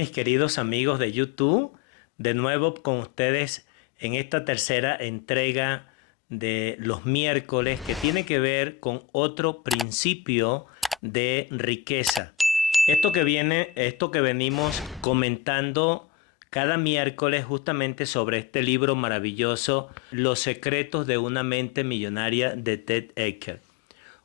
mis queridos amigos de YouTube, de nuevo con ustedes en esta tercera entrega de los miércoles que tiene que ver con otro principio de riqueza. Esto que venimos comentando cada miércoles justamente sobre este libro maravilloso, Los secretos de una mente millonaria de Ted Ecker.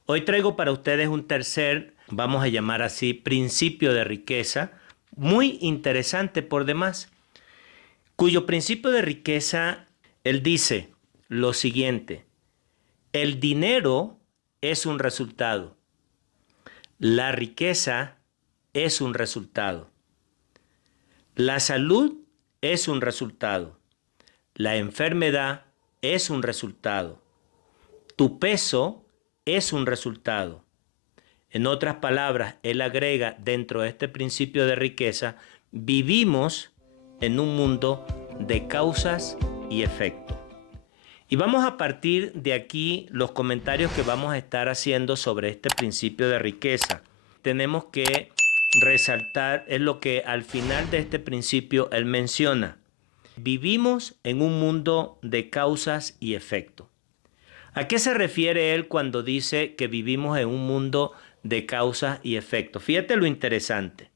Hoy traigo para ustedes un tercer, vamos a llamar así, principio de riqueza, muy interesante por demás, cuyo principio de riqueza, él dice lo siguiente: el dinero es un resultado, la riqueza es un resultado, la salud es un resultado, la enfermedad es un resultado, tu peso es un resultado. En otras palabras, él agrega dentro de este principio de riqueza, vivimos en un mundo de causas y efectos. Y vamos a partir de aquí los comentarios que vamos a estar haciendo sobre este principio de riqueza. Tenemos que resaltar, es lo que al final de este principio él menciona. Vivimos en un mundo de causas y efectos. ¿A qué se refiere él cuando dice que vivimos en un mundo de causas y efectos? Fíjate lo interesante.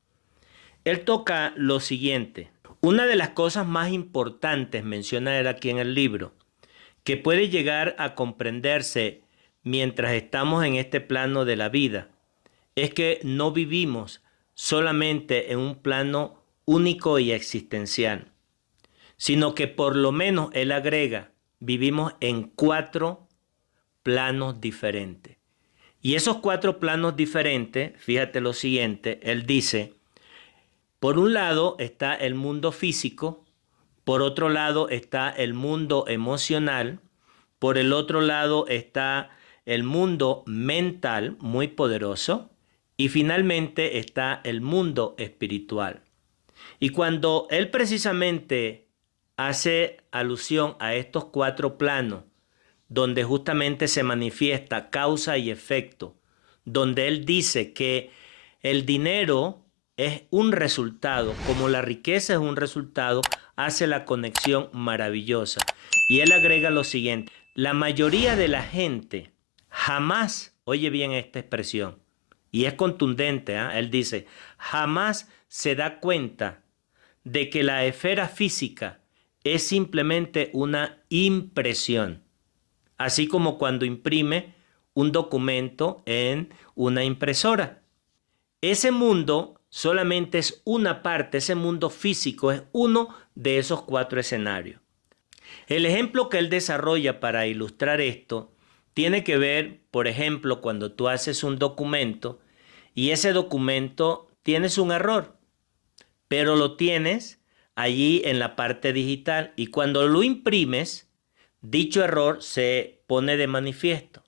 Él toca lo siguiente. Una de las cosas más importantes, menciona él aquí en el libro, que puede llegar a comprenderse mientras estamos en este plano de la vida, es que no vivimos solamente en un plano único y existencial, sino que por lo menos él agrega, vivimos en 4 planos diferentes. Y esos 4 planos diferentes, fíjate lo siguiente, él dice, por un lado está el mundo físico, por otro lado está el mundo emocional, por el otro lado está el mundo mental, muy poderoso, y finalmente está el mundo espiritual. Y cuando él precisamente hace alusión a estos 4 planos, donde justamente se manifiesta causa y efecto, donde él dice que el dinero es un resultado, como la riqueza es un resultado, hace la conexión maravillosa. Y él agrega lo siguiente: la mayoría de la gente jamás, oye bien esta expresión, y es contundente, él dice, jamás se da cuenta de que la esfera física es simplemente una impresión. Así como cuando imprime un documento en una impresora. Ese mundo solamente es una parte, ese mundo físico es uno de esos 4 escenarios. El ejemplo que él desarrolla para ilustrar esto tiene que ver, por ejemplo, cuando tú haces un documento y ese documento tienes un error, pero lo tienes allí en la parte digital y cuando lo imprimes, dicho error se pone de manifiesto.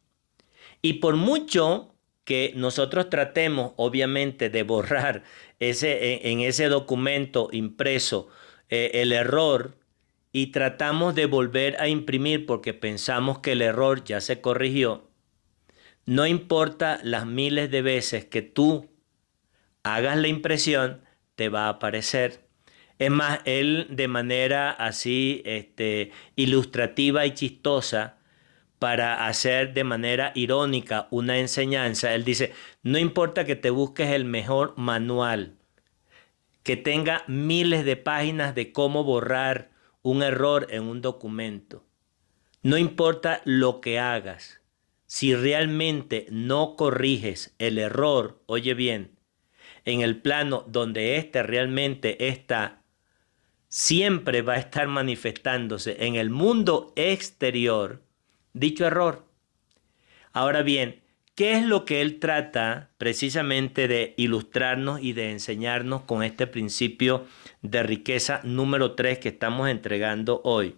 Y por mucho que nosotros tratemos, obviamente, de borrar en ese documento impreso el error y tratamos de volver a imprimir porque pensamos que el error ya se corrigió, no importa las miles de veces que tú hagas la impresión, te va a aparecer. Es más, él de manera así ilustrativa y chistosa, para hacer de manera irónica una enseñanza, él dice, no importa que te busques el mejor manual, que tenga miles de páginas de cómo borrar un error en un documento. No importa lo que hagas, si realmente no corriges el error, oye bien, en el plano donde éste realmente está, siempre va a estar manifestándose en el mundo exterior dicho error. Ahora bien, ¿qué es lo que él trata precisamente de ilustrarnos y de enseñarnos con este principio de riqueza número 3 que estamos entregando hoy?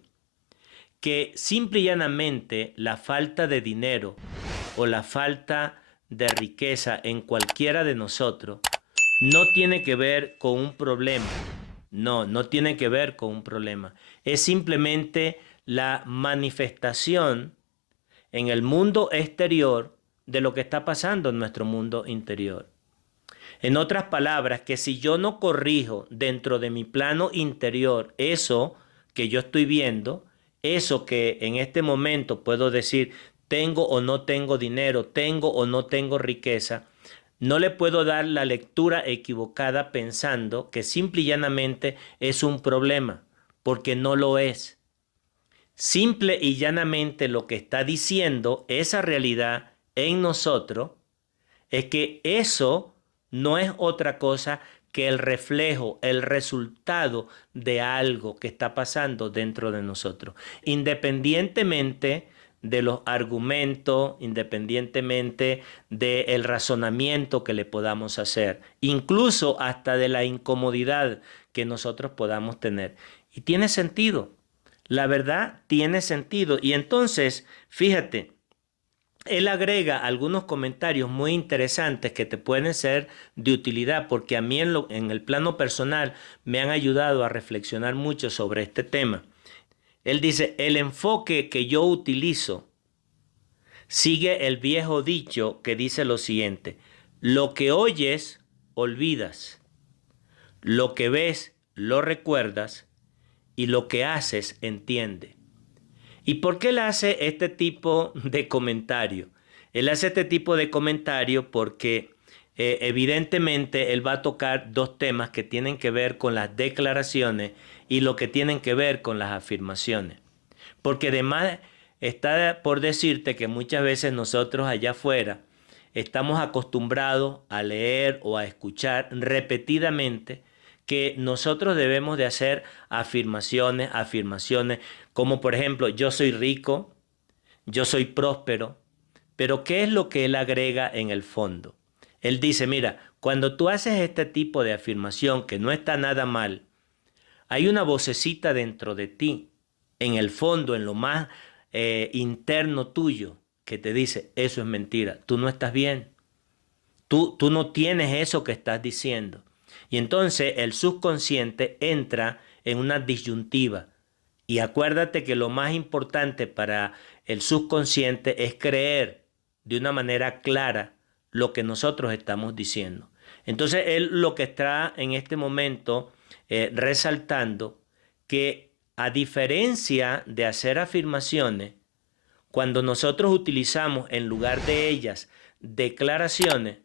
Que simple y llanamente la falta de dinero o la falta de riqueza en cualquiera de nosotros no tiene que ver con un problema. No tiene que ver con un problema. Es simplemente la manifestación en el mundo exterior de lo que está pasando en nuestro mundo interior. En otras palabras, que si yo no corrijo dentro de mi plano interior eso que yo estoy viendo, eso que en este momento puedo decir, tengo o no tengo dinero, tengo o no tengo riqueza, no le puedo dar la lectura equivocada pensando que simple y llanamente es un problema, porque no lo es. Simple y llanamente lo que está diciendo esa realidad en nosotros es que eso no es otra cosa que el reflejo, el resultado de algo que está pasando dentro de nosotros. Independientemente de los argumentos, independientemente del razonamiento que le podamos hacer, incluso hasta de la incomodidad que nosotros podamos tener. Y tiene sentido. La verdad tiene sentido. Y entonces, fíjate, él agrega algunos comentarios muy interesantes que te pueden ser de utilidad porque a mí en el plano personal me han ayudado a reflexionar mucho sobre este tema. Él dice, el enfoque que yo utilizo sigue el viejo dicho que dice lo siguiente, lo que oyes, olvidas, lo que ves, lo recuerdas y lo que haces, entiende. ¿Y por qué él hace este tipo de comentario? Él hace este tipo de comentario porque evidentemente él va a tocar dos temas que tienen que ver con las declaraciones y lo que tienen que ver con las afirmaciones. Porque además está por decirte que muchas veces nosotros allá afuera estamos acostumbrados a leer o a escuchar repetidamente que nosotros debemos de hacer afirmaciones, como por ejemplo, yo soy rico, yo soy próspero, pero ¿qué es lo que él agrega en el fondo? Él dice, mira, cuando tú haces este tipo de afirmación, que no está nada mal, hay una vocecita dentro de ti, en el fondo, en lo más interno tuyo, que te dice, eso es mentira, tú no estás bien, tú no tienes eso que estás diciendo. Y entonces el subconsciente entra en una disyuntiva. Y acuérdate que lo más importante para el subconsciente es creer de una manera clara lo que nosotros estamos diciendo. Entonces él lo que está en este momento resaltando que a diferencia de hacer afirmaciones, cuando nosotros utilizamos en lugar de ellas declaraciones,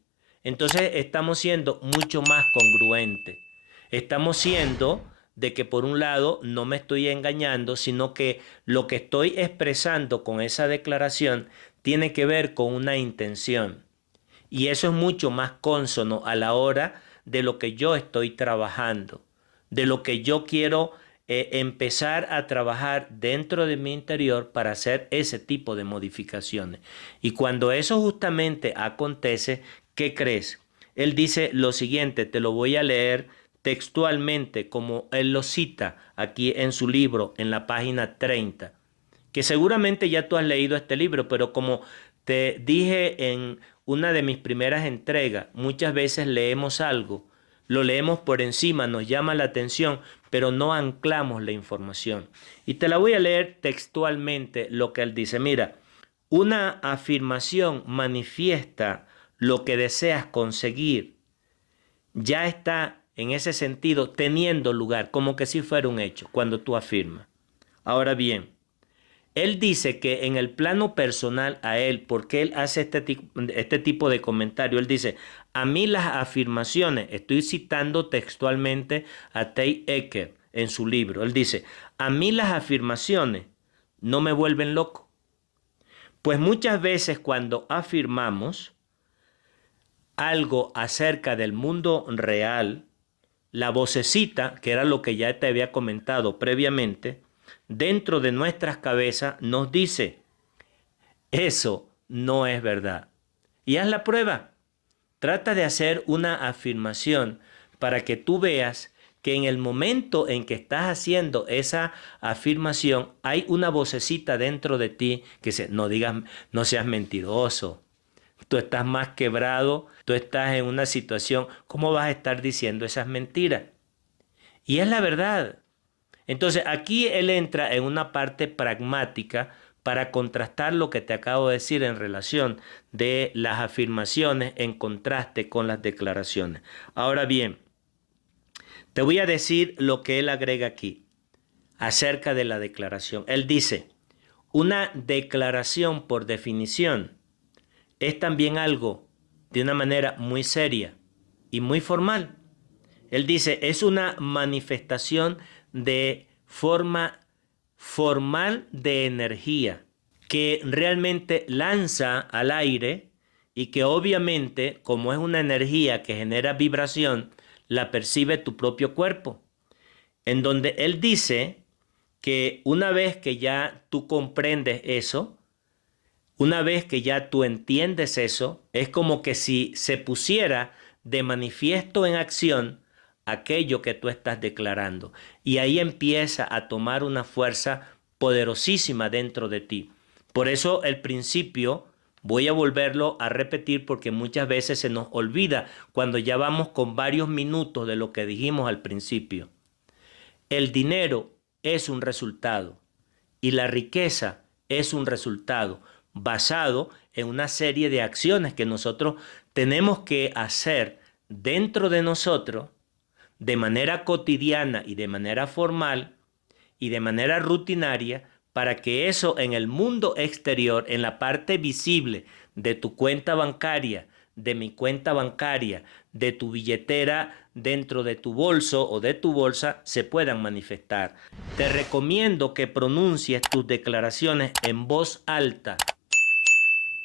entonces estamos siendo mucho más congruentes. Estamos siendo de que por un lado no me estoy engañando, sino que lo que estoy expresando con esa declaración tiene que ver con una intención. Y eso es mucho más cónsono a la hora de lo que yo estoy trabajando, de lo que yo quiero empezar a trabajar dentro de mi interior para hacer ese tipo de modificaciones. Y cuando eso justamente acontece, ¿qué crees? Él dice lo siguiente, te lo voy a leer textualmente como él lo cita aquí en su libro en la página 30, que seguramente ya tú has leído este libro, pero como te dije en una de mis primeras entregas, muchas veces leemos algo, lo leemos por encima, nos llama la atención, pero no anclamos la información. Y te la voy a leer textualmente lo que él dice. Mira, una afirmación manifiesta lo que deseas conseguir. Ya está en ese sentido teniendo lugar, como que si fuera un hecho, cuando tú afirmas. Ahora bien, él dice que en el plano personal a él, porque él hace este tipo de comentario, él dice, a mí las afirmaciones, estoy citando textualmente a Tate Ecker en su libro, él dice, a mí las afirmaciones no me vuelven loco. Pues muchas veces cuando afirmamos algo acerca del mundo real, la vocecita, que era lo que ya te había comentado previamente, dentro de nuestras cabezas nos dice, eso no es verdad. Y haz la prueba. Trata de hacer una afirmación para que tú veas que en el momento en que estás haciendo esa afirmación hay una vocecita dentro de ti que dice, no digas, no seas mentiroso. Tú estás más quebrado, tú estás en una situación, ¿cómo vas a estar diciendo esas mentiras? Y es la verdad. Entonces aquí él entra en una parte pragmática para contrastar lo que te acabo de decir en relación de las afirmaciones en contraste con las declaraciones. Ahora bien, te voy a decir lo que él agrega aquí acerca de la declaración. Él dice, una declaración por definición es también algo de una manera muy seria y muy formal. Él dice, es una manifestación de forma formal de energía que realmente lanza al aire y que obviamente, como es una energía que genera vibración, la percibe tu propio cuerpo. En donde él dice que una vez que ya tú comprendes eso, una vez que ya tú entiendes eso, es como que si se pusiera de manifiesto en acción aquello que tú estás declarando. Y ahí empieza a tomar una fuerza poderosísima dentro de ti. Por eso el principio, voy a volverlo a repetir porque muchas veces se nos olvida cuando ya vamos con varios minutos de lo que dijimos al principio. El dinero es un resultado y la riqueza es un resultado basado en una serie de acciones que nosotros tenemos que hacer dentro de nosotros de manera cotidiana y de manera formal y de manera rutinaria para que eso en el mundo exterior, en la parte visible de tu cuenta bancaria, de mi cuenta bancaria, de tu billetera dentro de tu bolso o de tu bolsa, se puedan manifestar. Te recomiendo que pronuncies tus declaraciones en voz alta,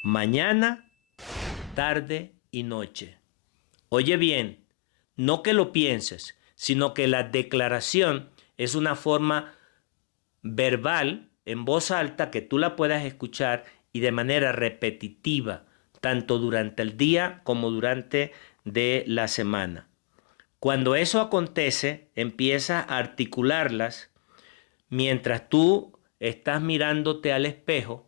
mañana, tarde y noche. Oye bien, no que lo pienses, sino que la declaración es una forma verbal en voz alta que tú la puedas escuchar y de manera repetitiva, tanto durante el día como durante de la semana. Cuando eso acontece, empiezas a articularlas mientras tú estás mirándote al espejo,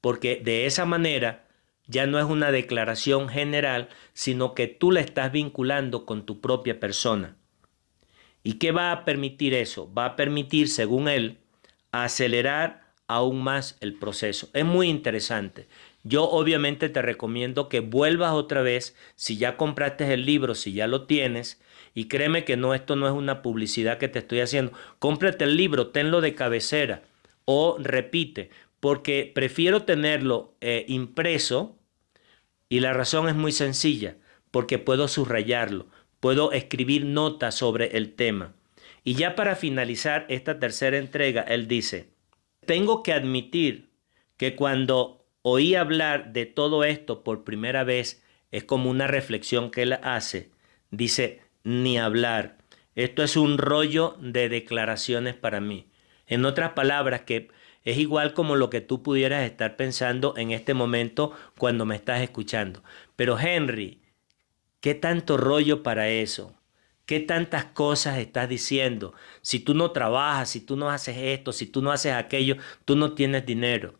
porque de esa manera ya no es una declaración general, sino que tú la estás vinculando con tu propia persona. ¿Y qué va a permitir eso? Va a permitir, según él, acelerar aún más el proceso. Es muy interesante. Yo obviamente te recomiendo que vuelvas otra vez, si ya compraste el libro, si ya lo tienes, y créeme que no, esto no es una publicidad que te estoy haciendo. Cómprate el libro, tenlo de cabecera o repite, porque prefiero tenerlo impreso y la razón es muy sencilla, porque puedo subrayarlo, puedo escribir notas sobre el tema. Y ya para finalizar esta tercera entrega, él dice, tengo que admitir que cuando oí hablar de todo esto por primera vez, es como una reflexión que él hace. Dice, ni hablar. Esto es un rollo de declaraciones para mí. En otras palabras, que es igual como lo que tú pudieras estar pensando en este momento cuando me estás escuchando. Pero Henry, ¿qué tanto rollo para eso? ¿Qué tantas cosas estás diciendo? Si tú no trabajas, si tú no haces esto, si tú no haces aquello, tú no tienes dinero.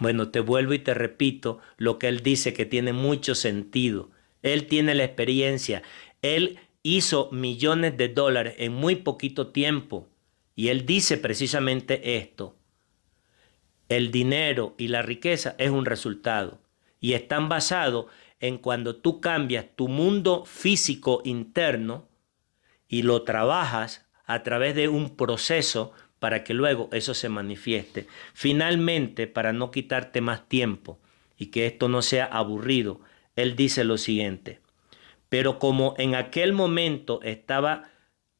Bueno, te vuelvo y te repito lo que él dice que tiene mucho sentido. Él tiene la experiencia. Él hizo millones de dólares en muy poquito tiempo. Y él dice precisamente esto. El dinero y la riqueza es un resultado. Y están basados en cuando tú cambias tu mundo físico interno y lo trabajas a través de un proceso para que luego eso se manifieste. Finalmente, para no quitarte más tiempo y que esto no sea aburrido, él dice lo siguiente, pero como en aquel momento estaba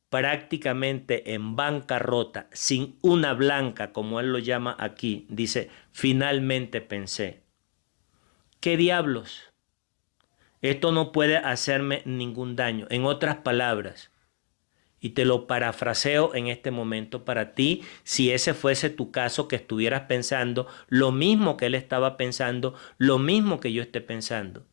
prácticamente en bancarrota, sin una blanca, como él lo llama aquí, dice, finalmente pensé, ¿qué diablos? Esto no puede hacerme ningún daño. En otras palabras, y te lo parafraseo en este momento para ti, si ese fuese tu caso, que estuvieras pensando lo mismo que él estaba pensando, lo mismo que yo esté pensando.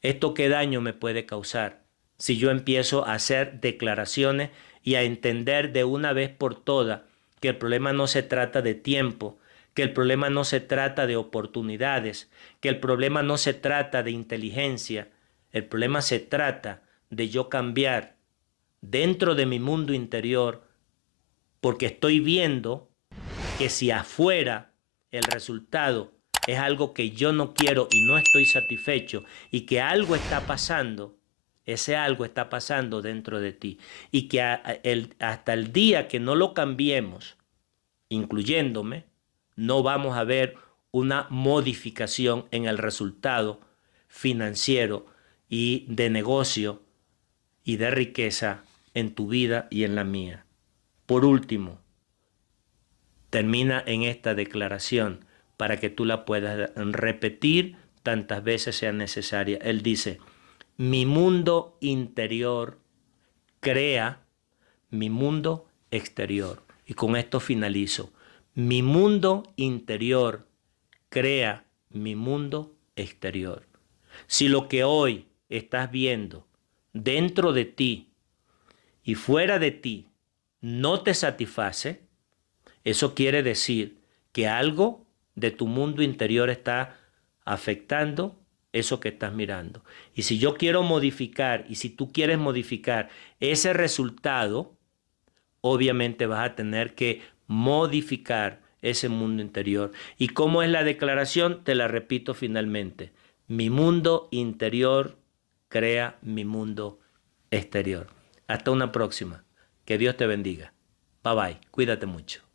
¿Esto qué daño me puede causar si yo empiezo a hacer declaraciones y a entender de una vez por todas que el problema no se trata de tiempo, que el problema no se trata de oportunidades, que el problema no se trata de inteligencia, el problema se trata de yo cambiar dentro de mi mundo interior, porque estoy viendo que si afuera el resultado es algo que yo no quiero y no estoy satisfecho y que algo está pasando, ese algo está pasando dentro de ti y que hasta el día que no lo cambiemos, incluyéndome, no vamos a ver una modificación en el resultado financiero y de negocio y de riqueza en tu vida y en la mía. Por último, termina en esta declaración para que tú la puedas repetir tantas veces sea necesaria. Él dice, mi mundo interior crea mi mundo exterior. Y con esto finalizo. Mi mundo interior crea mi mundo exterior. Si lo que hoy estás viendo dentro de ti y fuera de ti no te satisface, eso quiere decir que algo de tu mundo interior está afectando eso que estás mirando. Y si yo quiero modificar, y si tú quieres modificar ese resultado, obviamente vas a tener que modificar ese mundo interior. ¿Y cómo es la declaración? Te la repito finalmente. Mi mundo interior crea mi mundo exterior. Hasta una próxima. Que Dios te bendiga. Bye bye. Cuídate mucho.